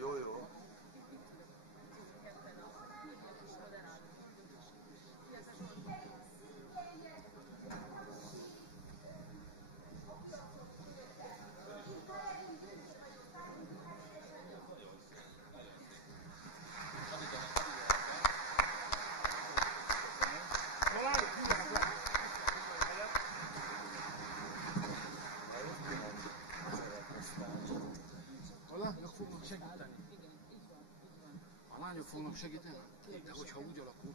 Jó, jó. A lányok fognak segíteni? De hogyha úgy alakul,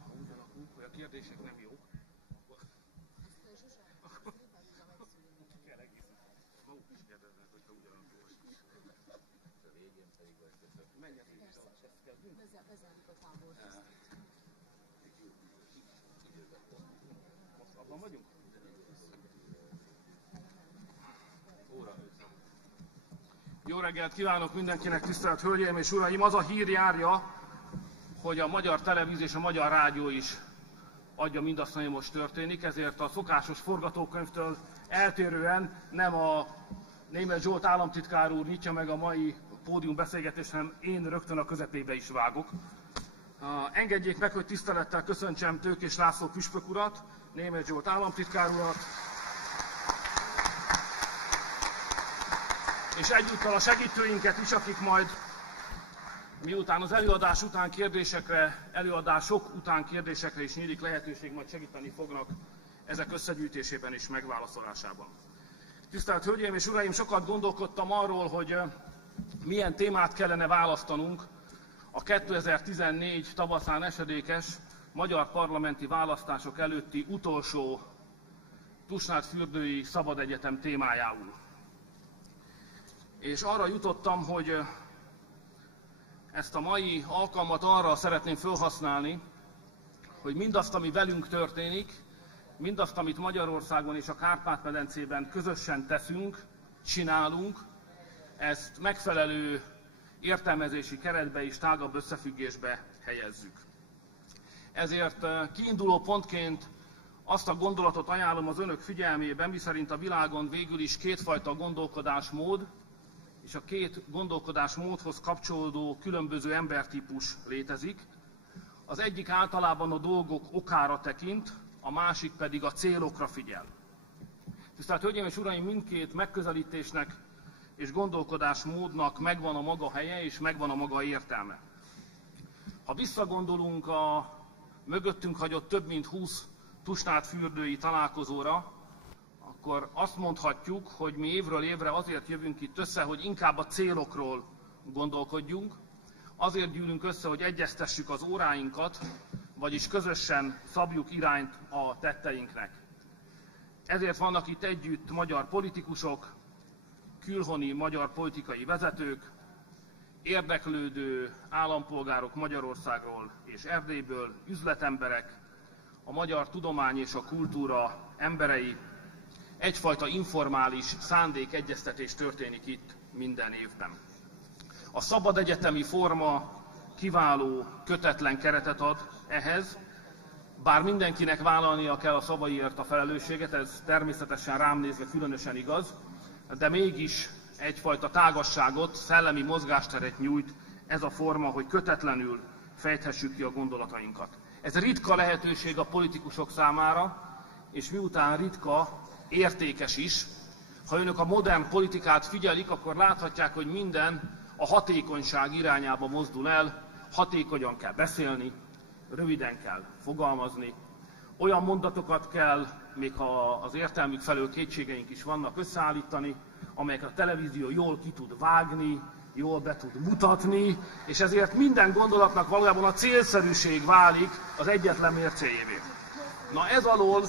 hogy a kérdések nem jók, ki kell egészíteni. Maguk is kérdeznek, hogyha úgy alakul. Menjek is, ezt kezdünk? Bezárjuk a tábort. Most abban vagyunk? Jó reggelt kívánok mindenkinek, tisztelt hölgyeim és uraim! Az a hír járja, hogy a magyar televízió és a magyar rádió is adja mindazt, ami most történik, ezért a szokásos forgatókönyvtől eltérően nem a Németh Zsolt államtitkár úr nyitja meg a mai pódiumbeszélgetést, hanem én rögtön a közepébe is vágok. Engedjék meg, hogy tisztelettel köszöntsem Tőkés László püspök urat, Németh Zsolt államtitkár urat, és egyúttal a segítőinket is, akik majd miután az előadások után kérdésekre is nyílik lehetőség, majd segíteni fognak ezek összegyűjtésében és megválaszolásában. Tisztelt Hölgyeim és Uraim, sokat gondolkodtam arról, hogy milyen témát kellene választanunk a 2014 tavaszán esedékes magyar parlamenti választások előtti utolsó Tusnádfürdői Szabad Egyetem témájául. És arra jutottam, hogy ezt a mai alkalmat arra szeretném felhasználni, hogy mindazt, ami velünk történik, mindazt, amit Magyarországon és a Kárpát-medencében közösen teszünk, csinálunk, ezt megfelelő értelmezési keretbe és tágabb összefüggésbe helyezzük. Ezért kiinduló pontként azt a gondolatot ajánlom az önök figyelmében, miszerint a világon végül is kétfajta gondolkodásmód, és a két gondolkodásmódhoz kapcsolódó különböző embertípus létezik. Az egyik általában a dolgok okára tekint, a másik pedig a célokra figyel. Tisztelt Hölgyeim és Uraim, mindkét megközelítésnek és gondolkodásmódnak megvan a maga helye és megvan a maga értelme. Ha visszagondolunk a mögöttünk hagyott több mint 20 tusnádfürdői találkozóra, akkor azt mondhatjuk, hogy mi évről évre azért jövünk itt össze, hogy inkább a célokról gondolkodjunk, azért gyűlünk össze, hogy egyeztessük az óráinkat, vagyis közösen szabjuk irányt a tetteinknek. Ezért vannak itt együtt magyar politikusok, külhoni magyar politikai vezetők, érdeklődő állampolgárok Magyarországról és Erdélyből, üzletemberek, a magyar tudomány és a kultúra emberei. Egyfajta informális szándékegyeztetés történik itt minden évben. A szabad egyetemi forma kiváló, kötetlen keretet ad ehhez, bár mindenkinek vállalnia kell a szavaiért a felelősséget, ez természetesen rám nézve különösen igaz, de mégis egyfajta tágasságot, szellemi mozgásteret nyújt ez a forma, hogy kötetlenül fejthessük ki a gondolatainkat. Ez ritka lehetőség a politikusok számára, és miután ritka, értékes is. Ha önök a modern politikát figyelik, akkor láthatják, hogy minden a hatékonyság irányába mozdul el, hatékonyan kell beszélni, röviden kell fogalmazni, olyan mondatokat kell, még ha az értelmük felől kétségeink is vannak, összeállítani, amelyeket a televízió jól ki tud vágni, jól be tud mutatni, és ezért minden gondolatnak valójában a célszerűség válik az egyetlen mércéjévé. Na ez alól,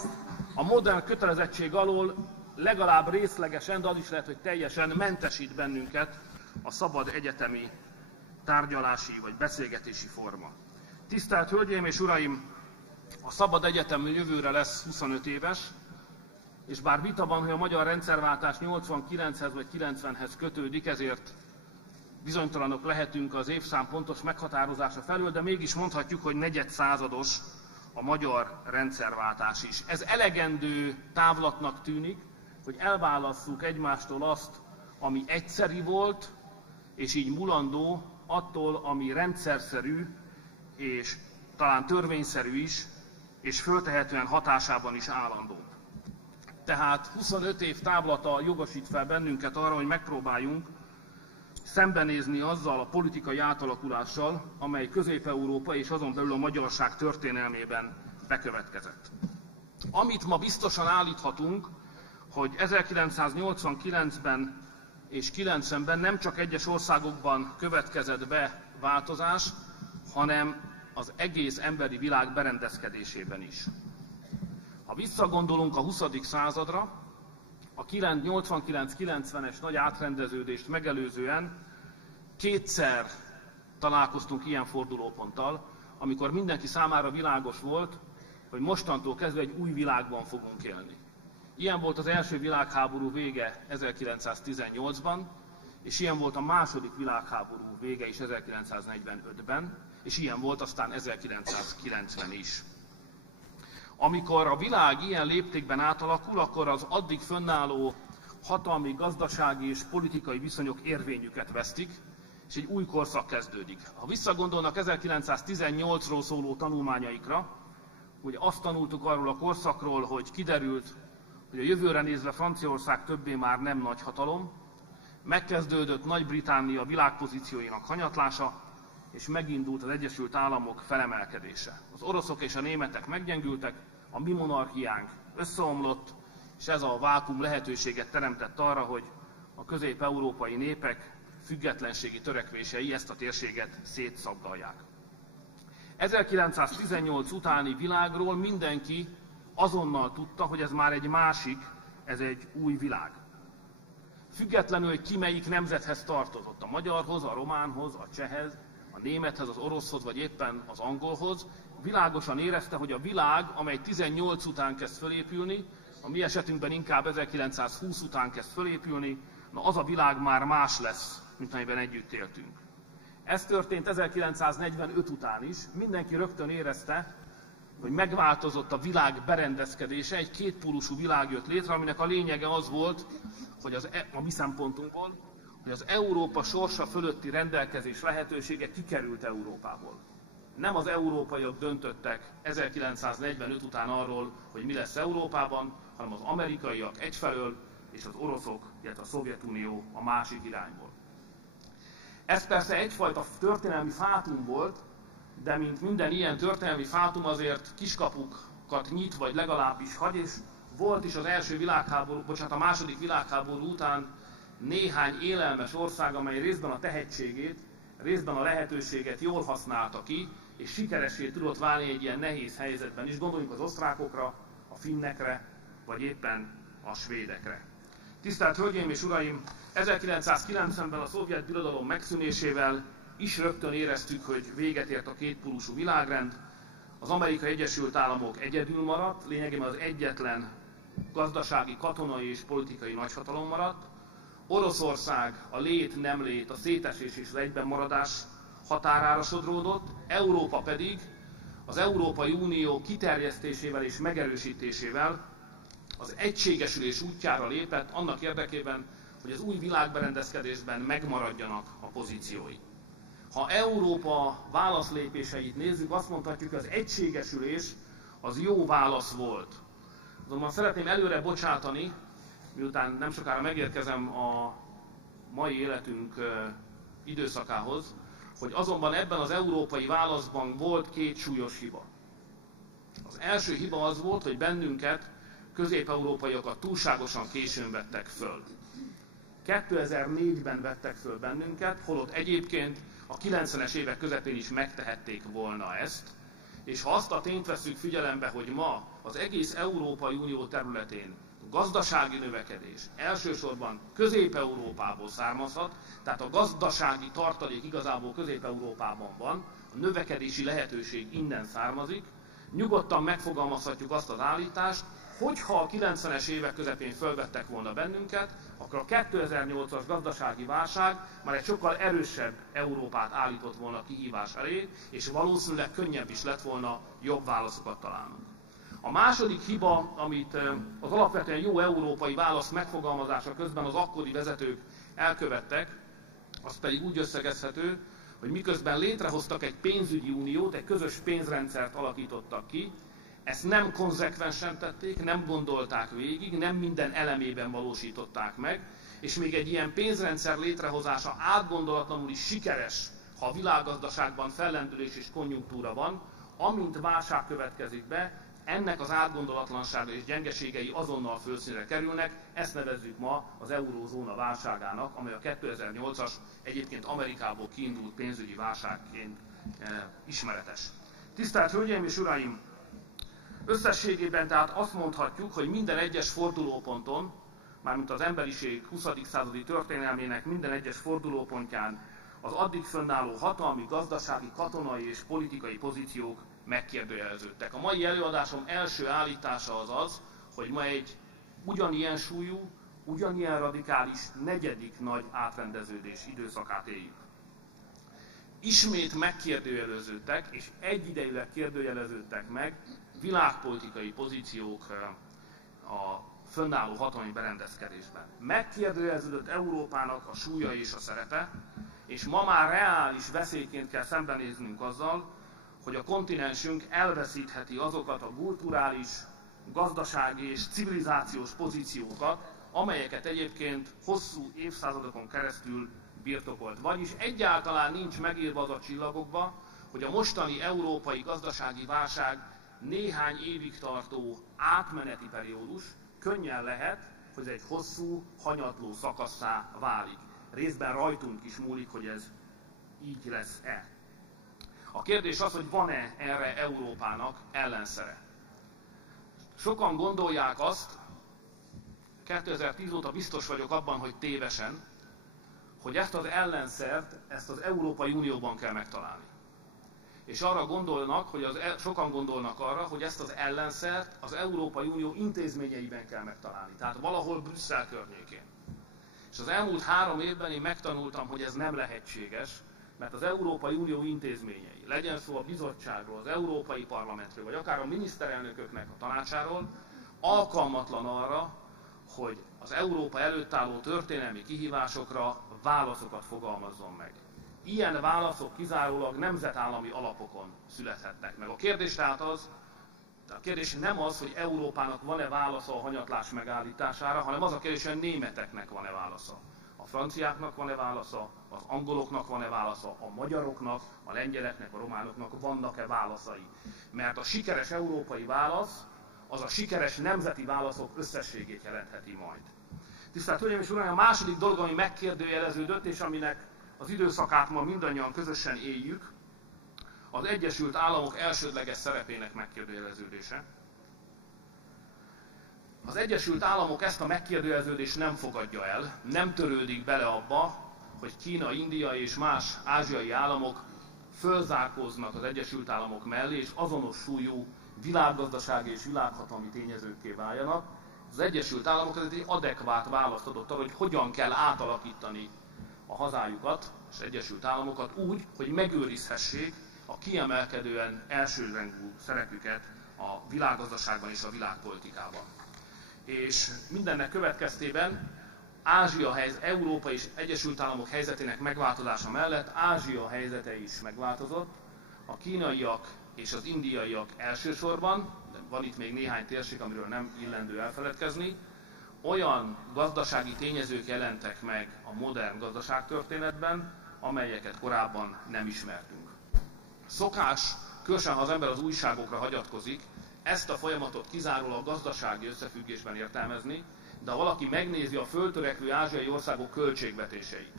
a modern kötelezettség alól legalább részlegesen, de az is lehet, hogy teljesen mentesít bennünket a szabad egyetemi tárgyalási vagy beszélgetési forma. Tisztelt Hölgyeim és Uraim! A szabad egyetem jövőre lesz 25 éves, és bár vita van, hogy a magyar rendszerváltás 89-hez vagy 90-hez kötődik, ezért bizonytalanok lehetünk az évszám pontos meghatározása felől, de mégis mondhatjuk, hogy negyedszázados a magyar rendszerváltás is. Ez elegendő távlatnak tűnik, hogy elválasszuk egymástól azt, ami egyszeri volt, és így mulandó, attól, ami rendszerszerű, és talán törvényszerű is, és föltehetően hatásában is állandó. Tehát 25 év távlata jogosít fel bennünket arra, hogy megpróbáljunk szembenézni azzal a politikai átalakulással, amely Közép-Európa és azon belül a magyarság történelmében bekövetkezett. Amit ma biztosan állíthatunk, hogy 1989-ben és 90-ben nem csak egyes országokban következett be változás, hanem az egész emberi világ berendezkedésében is. Ha visszagondolunk a 20. századra, a 89-90-es nagy átrendeződést megelőzően kétszer találkoztunk ilyen fordulóponttal, amikor mindenki számára világos volt, hogy mostantól kezdve egy új világban fogunk élni. Ilyen volt az első világháború vége 1918-ban, és ilyen volt a második világháború vége is 1945-ben, és ilyen volt aztán 1990 is. Amikor a világ ilyen léptékben átalakul, akkor az addig fönnálló hatalmi, gazdasági és politikai viszonyok érvényüket vesztik, és egy új korszak kezdődik. Ha visszagondolnak 1918-ról szóló tanulmányaikra, ugye azt tanultuk arról a korszakról, hogy kiderült, hogy a jövőre nézve Franciaország többé már nem nagy hatalom, megkezdődött Nagy-Britannia világpozícióinak hanyatlása, és megindult az Egyesült Államok felemelkedése. Az oroszok és a németek meggyengültek, a mi monarchiánk összeomlott, és ez a vákuum lehetőséget teremtett arra, hogy a közép-európai népek függetlenségi törekvései ezt a térséget szétszabdalják. 1918 utáni világról mindenki azonnal tudta, hogy ez már egy másik, ez egy új világ. Függetlenül, hogy ki melyik nemzethez tartozott, a magyarhoz, a románhoz, a csehhez, a némethez, az oroszhoz, vagy éppen az angolhoz, világosan érezte, hogy a világ, amely 18 után kezd fölépülni, a mi esetünkben inkább 1920 után kezd fölépülni, na az a világ már más lesz, mint amiben együtt éltünk. Ez történt 1945 után is, mindenki rögtön érezte, hogy megváltozott a világ berendezkedése, egy kétpólusú világ jött létre, aminek a lényege az volt, hogy a mi szempontunkból, hogy az Európa sorsa fölötti rendelkezés lehetősége kikerült Európából. Nem az európaiak döntöttek 1945 után arról, hogy mi lesz Európában, hanem az amerikaiak egyfelől, és az oroszok, illetve a Szovjetunió a másik irányból. Ez persze egyfajta történelmi fátum volt, de mint minden ilyen történelmi fátum azért kiskapukat nyit, vagy legalábbis hagy, és volt is az a második világháború után néhány élelmes ország, amely részben a tehetségét, részben a lehetőséget jól használta ki, és sikeressé tudott válni egy ilyen nehéz helyzetben is. Gondoljunk az osztrákokra, a finnekre, vagy éppen a svédekre. Tisztelt Hölgyeim és Uraim! 1990-ben a szovjet birodalom megszűnésével is rögtön éreztük, hogy véget ért a kétpólusú világrend. Az Amerikai Egyesült Államok egyedül maradt, lényegében az egyetlen gazdasági, katonai és politikai nagyhatalom maradt. Oroszország a lét-nem lét, a szétesés és az egybenmaradás határára sodródott, Európa pedig az Európai Unió kiterjesztésével és megerősítésével az egységesülés útjára lépett annak érdekében, hogy az új világberendezkedésben megmaradjanak a pozíciói. Ha Európa válaszlépéseit nézzük, azt mondhatjuk, hogy az egységesülés az jó válasz volt. Azonban szeretném előre bocsátani, miután nem sokára megérkezem a mai életünk időszakához, hogy azonban ebben az európai válaszban volt két súlyos hiba. Az első hiba az volt, hogy bennünket, közép-európaiakat túlságosan későn vettek föl. 2004-ben vettek föl bennünket, holott egyébként a 90-es évek közepén is megtehették volna ezt, és ha azt a tényt vesszük figyelembe, hogy ma az egész Európai Unió területén gazdasági növekedés elsősorban Közép-Európából származhat, tehát a gazdasági tartalék igazából Közép-Európában van, a növekedési lehetőség innen származik, nyugodtan megfogalmazhatjuk azt az állítást, hogyha a 90-es évek közepén fölvettek volna bennünket, akkor a 2008-as gazdasági válság már egy sokkal erősebb Európát állított volna kihívás elé, és valószínűleg könnyebb is lett volna jobb válaszokat találnunk. A második hiba, amit az alapvetően jó európai válasz megfogalmazása közben az akkori vezetők elkövettek, az pedig úgy összegezhető, hogy miközben létrehoztak egy pénzügyi uniót, egy közös pénzrendszert alakítottak ki, ezt nem konzekvensen tették, nem gondolták végig, nem minden elemében valósították meg, és még egy ilyen pénzrendszer létrehozása átgondolatlanul is sikeres, ha a világgazdaságban fellendülés és konjunktúra van, amint válság következik be, ennek az átgondolatlansága és gyengeségei azonnal fölszínre kerülnek, ezt nevezzük ma az eurózóna válságának, amely a 2008-as, egyébként Amerikából kiindult pénzügyi válságként ismeretes. Tisztelt Hölgyeim és Uraim! Összességében tehát azt mondhatjuk, hogy minden egyes fordulóponton, mármint az emberiség 20. századi történelmének minden egyes fordulópontján az addig fönnálló hatalmi, gazdasági, katonai és politikai pozíciók megkérdőjeleződtek. A mai előadásom első állítása az az, hogy ma egy ugyanilyen súlyú, ugyanilyen radikális negyedik nagy átrendeződés időszakát éljük. Ismét megkérdőjeleződtek, és egyidejűleg kérdőjeleződtek meg világpolitikai pozíciók a fönnálló hatalmi berendezkedésben. Megkérdőjeleződött Európának a súlya és a szerepe, és ma már reális veszélyként kell szembenéznünk azzal, hogy a kontinensünk elveszítheti azokat a kulturális, gazdasági és civilizációs pozíciókat, amelyeket egyébként hosszú évszázadokon keresztül birtokolt. Vagyis egyáltalán nincs megírva az a csillagokba, hogy a mostani európai gazdasági válság néhány évig tartó átmeneti periódus, könnyen lehet, hogy ez egy hosszú, hanyatló szakasszá válik. Részben rajtunk is múlik, hogy ez így lesz-e. A kérdés az, hogy van-e erre Európának ellenszere. Sokan gondolják azt, 2010 óta biztos vagyok abban, hogy tévesen, hogy ezt az ellenszert, ezt az Európai Unióban kell megtalálni. És arra gondolnak, sokan gondolnak arra, hogy ezt az ellenszert az Európai Unió intézményeiben kell megtalálni. Tehát valahol Brüsszel környékén. És az elmúlt 3 évben én megtanultam, hogy ez nem lehetséges, mert az Európai Unió intézményei, legyen szó a bizottságról, az Európai Parlamentről, vagy akár a miniszterelnököknek a tanácsáról, alkalmatlan arra, hogy az Európa előtt álló történelmi kihívásokra válaszokat fogalmazzon meg. Ilyen válaszok kizárólag nemzetállami alapokon születhetnek meg. A kérdés tehát a kérdés nem az, hogy Európának van-e válasza a hanyatlás megállítására, hanem az a kérdés, hogy a németeknek van-e válasza. A franciáknak van-e válasza, az angoloknak van-e válasza, a magyaroknak, a lengyeleknek, a románoknak vannak-e válaszai. Mert a sikeres európai válasz az a sikeres nemzeti válaszok összességét jelentheti majd. Tisztelt Hölgyeim és Uraim, a második dolog, ami megkérdőjeleződött, és aminek az időszakát ma mindannyian közösen éljük, az Egyesült Államok elsődleges szerepének megkérdőjeleződése. Az Egyesült Államok ezt a megkérdőjeleződést nem fogadja el, nem törődik bele abba, hogy Kína, India és más ázsiai államok fölzárkóznak az Egyesült Államok mellé, és azonos súlyú világgazdasági és világhatalmi tényezőkké váljanak. Az Egyesült Államok egy adekvát választ adott arra, hogy hogyan kell átalakítani a hazájukat, és Egyesült Államokat úgy, hogy megőrizhessék a kiemelkedően elsőrendű szerepüket a világgazdaságban és a világpolitikában. És mindennek következtében Európa és Egyesült Államok helyzetének megváltozása mellett Ázsia helyzete is megváltozott. A kínaiak és az indiaiak elsősorban, de van itt még néhány térség, amiről nem illendő elfeledkezni, olyan gazdasági tényezők jelentek meg a modern gazdaságtörténetben, amelyeket korábban nem ismertünk. Szokás, különösen ha az ember az újságokra hagyatkozik, ezt a folyamatot kizárólag gazdasági összefüggésben értelmezni, de ha valaki megnézi a föltörekvő ázsiai országok költségvetéseit,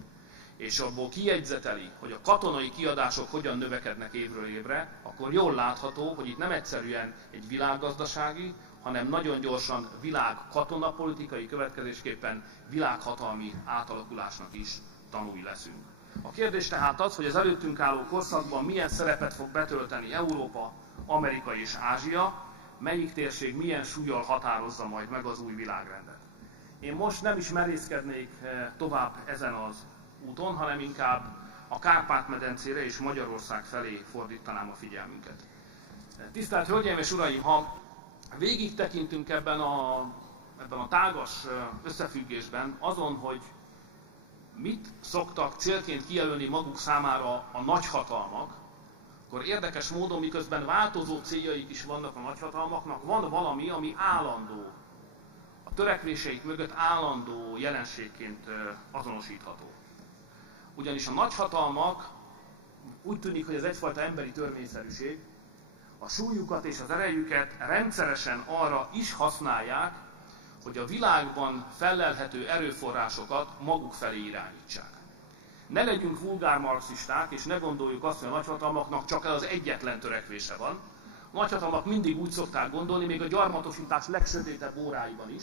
és abból kijegyzeteli, hogy a katonai kiadások hogyan növekednek évről évre, akkor jól látható, hogy itt nem egyszerűen egy világgazdasági, hanem nagyon gyorsan világkatonapolitikai következésképpen világhatalmi átalakulásnak is tanúi leszünk. A kérdés tehát az, hogy az előttünk álló korszakban milyen szerepet fog betölteni Európa, Amerika és Ázsia, melyik térség milyen súllyal határozza majd meg az új világrendet. Én most nem is merészkednék tovább ezen az úton, hanem inkább a Kárpát-medencére és Magyarország felé fordítanám a figyelmünket. Tisztelt Hölgyeim és Uraim, ha Végig tekintünk ebben a tágas összefüggésben azon, hogy mit szoktak célként kijelölni maguk számára a nagyhatalmak, akkor érdekes módon, miközben változó céljaik is vannak a nagyhatalmaknak, van valami, ami állandó, a törekvéseik mögött állandó jelenségként azonosítható. Ugyanis a nagyhatalmak úgy tűnik, hogy ez egyfajta emberi törvényszerűség, a súlyukat és az erejüket rendszeresen arra is használják, hogy a világban fellelhető erőforrásokat maguk felé irányítsák. Ne legyünk vulgár marxisták, és ne gondoljuk azt, hogy a nagyhatalmaknak csak az egyetlen törekvése van. A nagyhatalmak mindig úgy szokták gondolni, még a gyarmatosítás legsötétebb óráiban is,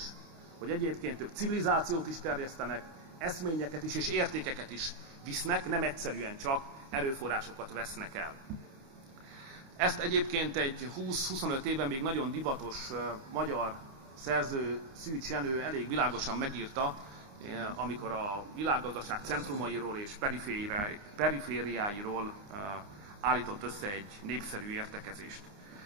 hogy egyébként ők civilizációt is terjesztenek, eszményeket is és értékeket is visznek, nem egyszerűen csak erőforrásokat vesznek el. Ezt egyébként egy 20-25 éve még nagyon divatos magyar szerző, Szűcs Jenő elég világosan megírta, amikor a világgazdaság centrumairól és perifériáiról állított össze egy népszerű értekezést.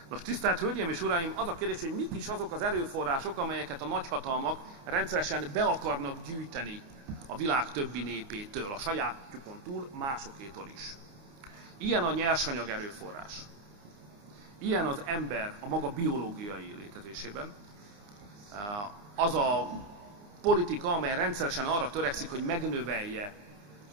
Most tisztelt Hölgyeim és Uraim, az a kérdés, hogy mik is azok az erőforrások, amelyeket a nagyhatalmak rendszeresen be akarnak gyűjteni a világ többi népétől, a sajátjukon túl, másokétól is. Ilyen a nyersanyag erőforrás. Ilyen az ember a maga biológiai létezésében. Az a politika, amely rendszeresen arra törekszik, hogy megnövelje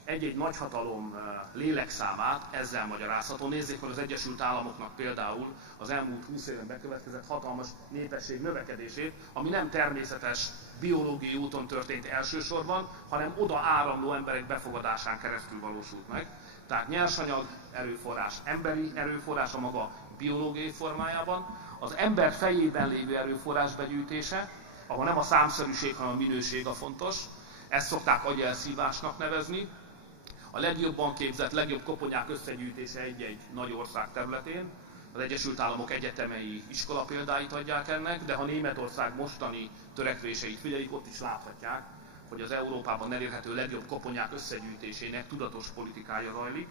egy-egy nagyhatalom lélekszámát, ezzel magyarázható. Nézzék meg az Egyesült Államoknak például az elmúlt 20 évben bekövetkezett hatalmas népesség növekedését, ami nem természetes biológiai úton történt elsősorban, hanem oda áramló emberek befogadásán keresztül valósult meg. Tehát nyersanyag erőforrás, emberi erőforrás a maga biológiai formájában, az ember fejében lévő erőforrás begyűjtése, ahol nem a számszerűség, hanem a minőség a fontos, ezt szokták agyelszívásnak nevezni, a legjobban képzett, legjobb koponyák összegyűjtése egy-egy nagy ország területén, az Egyesült Államok egyetemei iskola példáit adják ennek, de ha Németország mostani törekvéseit figyelik, ott is láthatják, hogy az Európában elérhető legjobb koponyák összegyűjtésének tudatos politikája zajlik.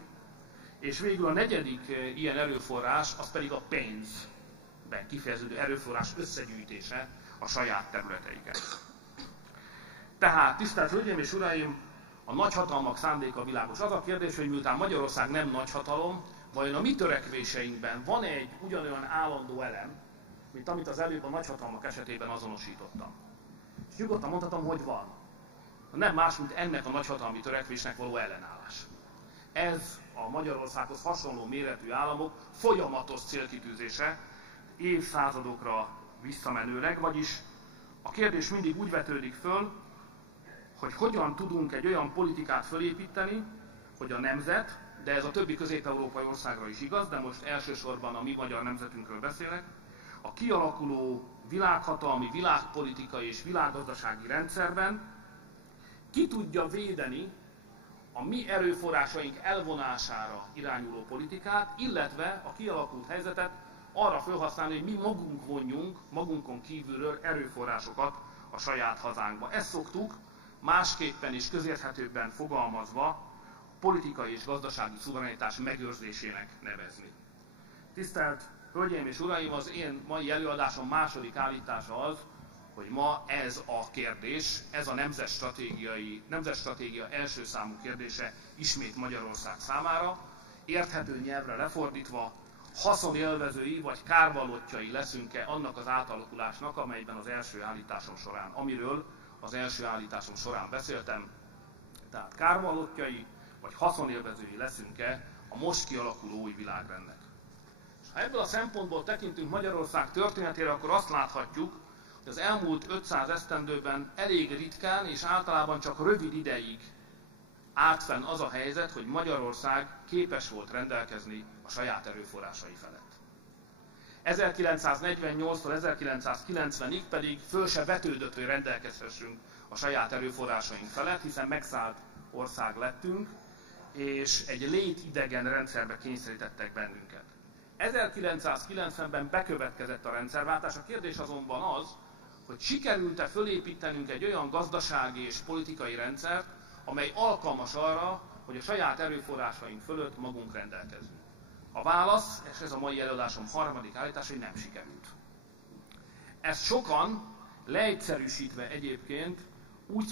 És végül a negyedik ilyen erőforrás, az pedig a pénzben kifejeződő erőforrás összegyűjtése a saját területeiken. Tehát, tisztelt Hölgyeim és Uraim, a nagyhatalmak szándéka világos. Az a kérdés, hogy miután Magyarország nem nagyhatalom, vajon a mi törekvéseinkben van egy ugyanolyan állandó elem, mint amit az előbb a nagyhatalmak esetében azonosítottam. És nyugodtan mondhatom, hogy van. Nem más, mint ennek a nagyhatalmi törekvésnek való ellenállás. Ez a Magyarországhoz hasonló méretű államok folyamatos célkitűzése évszázadokra visszamenőleg, vagyis a kérdés mindig úgy vetődik föl, hogy hogyan tudunk egy olyan politikát fölépíteni, hogy a nemzet, de ez a többi közép-európai országra is igaz, de most elsősorban a mi magyar nemzetünkről beszélek, a kialakuló világhatalmi, világpolitikai és világgazdasági rendszerben ki tudja védeni a mi erőforrásaink elvonására irányuló politikát, illetve a kialakult helyzetet arra felhasználni, hogy mi magunk vonjunk, magunkon kívülről erőforrásokat a saját hazánkba. Ezt szoktuk másképpen és közérthetőbben fogalmazva politikai és gazdasági szuverenitás megőrzésének nevezni. Tisztelt Hölgyeim és Uraim, az én mai előadásom második állítása az, hogy ma ez a kérdés, ez a nemzetstratégia első számú kérdése ismét Magyarország számára, érthető nyelvre lefordítva, haszonélvezői vagy kárvallottjai leszünk-e annak az átalakulásnak, amiről az első állításom során beszéltem, tehát kárvallottjai vagy haszonélvezői leszünk-e a most kialakuló új világrendnek. És ha ebből a szempontból tekintünk Magyarország történetére, akkor azt láthatjuk, hogy az elmúlt 500 esztendőben elég ritkán és általában csak rövid ideig állt fenn az a helyzet, hogy Magyarország képes volt rendelkezni a saját erőforrásai felett. 1948-tól 1990-ig pedig föl se vetődött, hogy rendelkezhessünk a saját erőforrásaink felett, hiszen megszállt ország lettünk, és egy létidegen rendszerbe kényszerítettek bennünket. 1990-ben bekövetkezett a rendszerváltás, a kérdés azonban az, hogy sikerült-e fölépítenünk egy olyan gazdasági és politikai rendszert, amely alkalmas arra, hogy a saját erőforrásaink fölött magunk rendelkezünk. A válasz, és ez a mai előadásom harmadik állítás, hogy nem sikerült. ezt sokan leegyszerűsítve egyébként úgy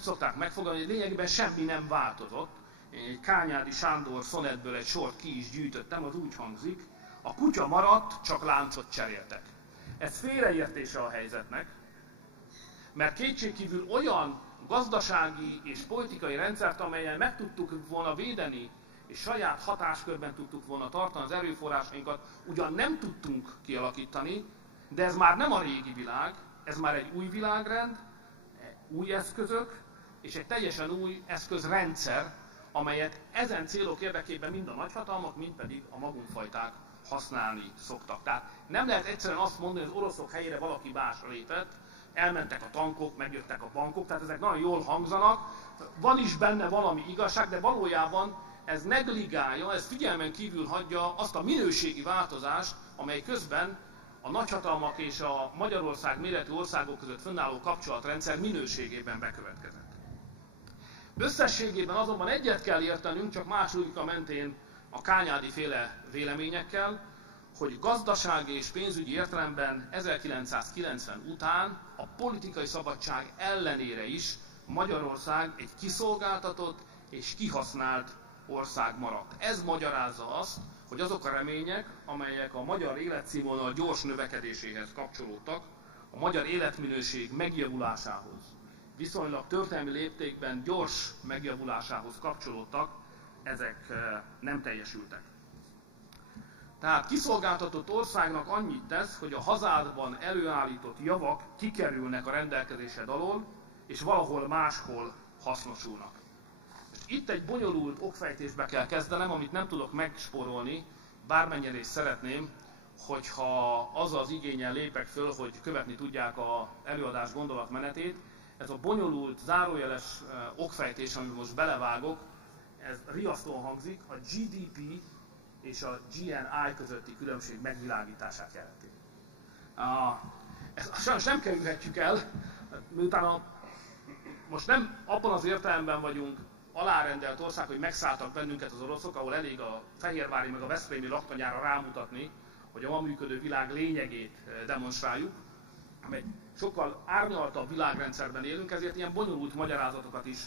szokták megfogalmazni, hogy lényegében semmi nem változott. Én egy Kányádi Sándor szonetből egy sort ki is gyűjtöttem, az úgy hangzik: a kutya maradt, csak láncot cseréltek. Ez félreértése a helyzetnek, mert kétségkívül olyan gazdasági és politikai rendszert, amelyen meg tudtuk volna védeni, és saját hatáskörben tudtuk volna tartani az erőforrásainkat, ugyan nem tudtunk kialakítani, de ez már nem a régi világ, ez már egy új világrend, új eszközök, és egy teljesen új eszközrendszer, amelyet ezen célok érdekében mind a nagyhatalmak, mind pedig a magunkfajták használni szoktak. Tehát nem lehet egyszerűen azt mondani, hogy az oroszok helyére valaki más lépett, elmentek a tankok, megjöttek a bankok, tehát ezek nagyon jól hangzanak, van is benne valami igazság, de valójában ez negligálja, ez figyelmen kívül hagyja azt a minőségi változást, amely közben a nagyhatalmak és a Magyarország méretű országok között fönnálló kapcsolatrendszer minőségében bekövetkezett. Összességében azonban egyet kell értenünk, csak más logika mentén a Kányádi féle véleményekkel, hogy gazdasági és pénzügyi értelemben 1990 után a politikai szabadság ellenére is Magyarország egy kiszolgáltatott és kihasznált ország maradt. Ez magyarázza azt, hogy azok a remények, amelyek a magyar életszínvonal gyors növekedéséhez kapcsolódtak, a magyar életminőség megjavulásához, viszonylag történelmi léptékben gyors megjavulásához kapcsolódtak, ezek nem teljesültek. Tehát kiszolgáltatott országnak annyit tesz, hogy a hazádban előállított javak kikerülnek a rendelkezésed alól, és valahol máshol hasznosulnak. Itt egy bonyolult okfejtésbe kell kezdenem, amit nem tudok megspórolni, bármennyire is szeretném, hogyha azzal az igénnyel lépek föl, hogy követni tudják az előadás gondolatmenetét. Ez a bonyolult, zárójeles okfejtés, amiben most belevágok, ez riasztóan hangzik, a GDP és a GNI közötti különbség megvilágítását jelenti. Ezt sajnos nem kerülhetjük el, miután most nem abban az értelemben vagyunk alárendelt ország, hogy megszálltak bennünket az oroszok, ahol elég a fehérvári meg a veszprémi laktanyára rámutatni, hogy a ma működő világ lényegét demonstráljuk, egy sokkal árnyaltabb világrendszerben élünk, ezért ilyen bonyolult magyarázatokat is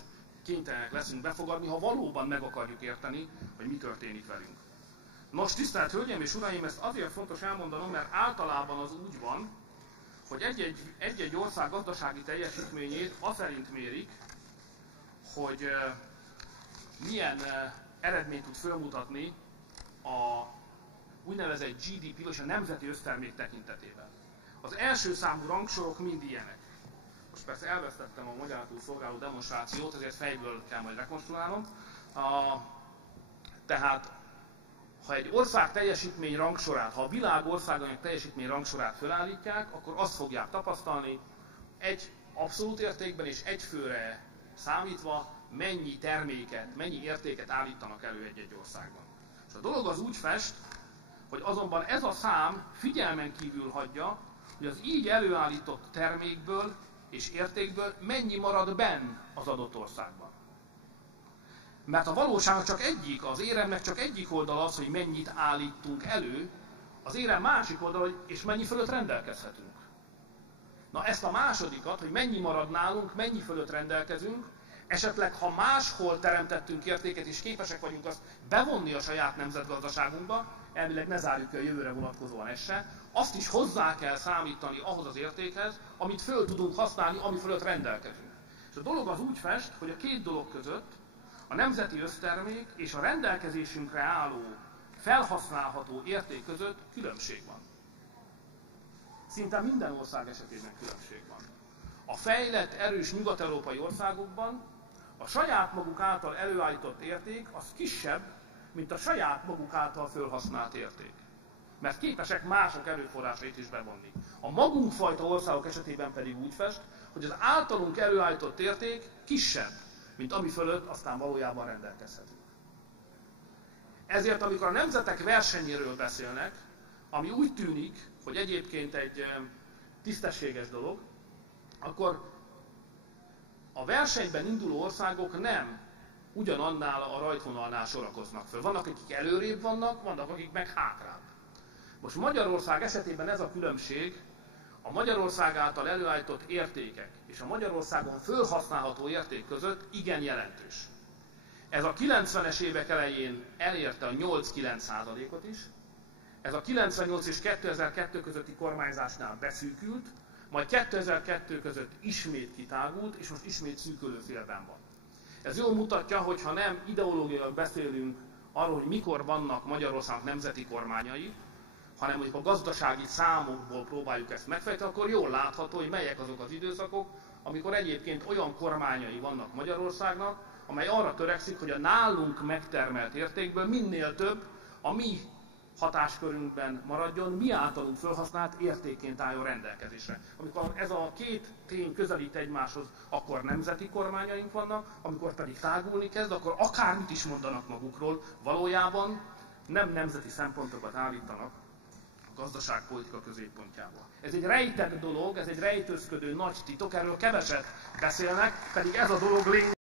kénytelenek leszünk befogadni, ha valóban meg akarjuk érteni, hogy mi történik velünk. Nos, tisztelt Hölgyeim és Uraim, ezt azért fontos elmondanom, mert általában az úgy van, hogy egy-egy ország gazdasági teljesítményét az szerint mérik, hogy milyen eredményt tud felmutatni a úgynevezett GDP, vagy a nemzeti össztermék tekintetében. Az első számú rangsorok mind ilyenek. Most persze elvesztettem a magyarátul szolgáló demonstrációt, ezért fejből kell majd rekonstruálnom. Tehát, ha egy ország teljesítmény rangsorát, ha a világ országainak teljesítmény rangsorát felállítják, akkor azt fogják tapasztalni, egy abszolút értékben és egy főre számítva mennyi terméket, mennyi értéket állítanak elő egy-egy országban. És a dolog az úgy fest, hogy azonban ez a szám figyelmen kívül hagyja, hogy az így előállított termékből és értékből mennyi marad benn az adott országban. Mert a valóságnak csak egyik, az éremnek csak egyik oldal az, hogy mennyit állítunk elő, az érem másik oldal, és mennyi fölött rendelkezhetünk. Na ezt a másodikat, hogy mennyi marad nálunk, mennyi fölött rendelkezünk, esetleg ha máshol teremtettünk értéket és képesek vagyunk azt bevonni a saját nemzetgazdaságunkba, elvileg ne zárjuk ki a jövőre vonatkozóan ezt se, azt is hozzá kell számítani ahhoz az értékhez, amit föl tudunk használni, ami fölött rendelkezünk. És a dolog az úgy fest, hogy a két dolog között, a nemzeti össztermék és a rendelkezésünkre álló, felhasználható érték között különbség van. Szinte minden ország esetében különbség van. A fejlett, erős nyugat-európai országokban a saját maguk által előállított érték az kisebb, mint a saját maguk által felhasznált érték. Mert képesek mások erőforrásait is bevonni. A magunkfajta országok esetében pedig úgy fest, hogy az általunk előállított érték kisebb, mint ami fölött aztán valójában rendelkezhetünk. Ezért, amikor a nemzetek versenyéről beszélnek, ami úgy tűnik, hogy egyébként egy tisztességes dolog, akkor a versenyben induló országok nem ugyanannál a rajtvonalnál sorakoznak föl. Vannak, akik előrébb vannak, vannak, akik meg hátrább. Most Magyarország esetében ez a különbség, a Magyarország által előállított értékek és a Magyarországon felhasználható érték között igen jelentős. Ez a 90-es évek elején elérte a 8-9%-ot is, ez a 98 és 2002 közötti kormányzásnál beszűkült, majd 2002 között ismét kitágult, és most ismét szűkülő félben van. Ez jól mutatja, hogy ha nem ideológiailag beszélünk arról, hogy mikor vannak Magyarországnak nemzeti kormányai, hanem mondjuk a gazdasági számokból próbáljuk ezt megfejteni, akkor jól látható, hogy melyek azok az időszakok, amikor egyébként olyan kormányai vannak Magyarországnak, amely arra törekszik, hogy a nálunk megtermelt értékből minél több a mi hatáskörünkben maradjon, mi általunk felhasznált értékként álljon rendelkezésre. Amikor ez a két tény közelít egymáshoz, akkor nemzeti kormányaink vannak, amikor pedig tágulni kezd, akkor akármit is mondanak magukról, valójában nem nemzeti szempontokat állítanak a gazdaságpolitika középpontjába. Ez egy rejtett dolog, ez egy rejtőzködő nagy titok, erről keveset beszélnek, pedig ez a dolog lényeg.